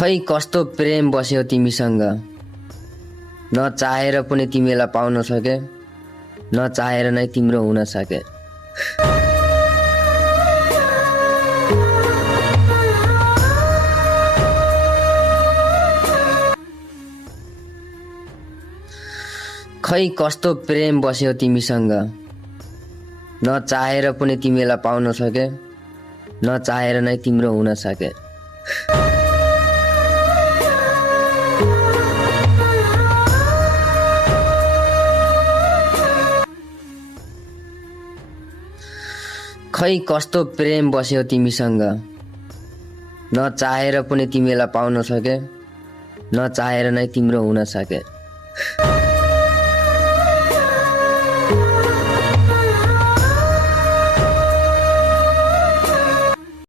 खै कस्तो प्रेम बस्यो तिमीसँग, नचाहेर पनि तिमीलाई पाउन सके, नचाहेर नै तिम्रो हुन सके। खै कस्तो प्रेम बस्यो तिमीसँग, नचाहेर पनि तिमीलाई पाउन सके, नचाहेर नै तिम्रो हुन सके। खै कस्तो प्रेम बस्यो तिमीसँग, नचाहेर पनि तिमीलाई पाउन सके, नचाहेर नै तिम्रो हुन सके।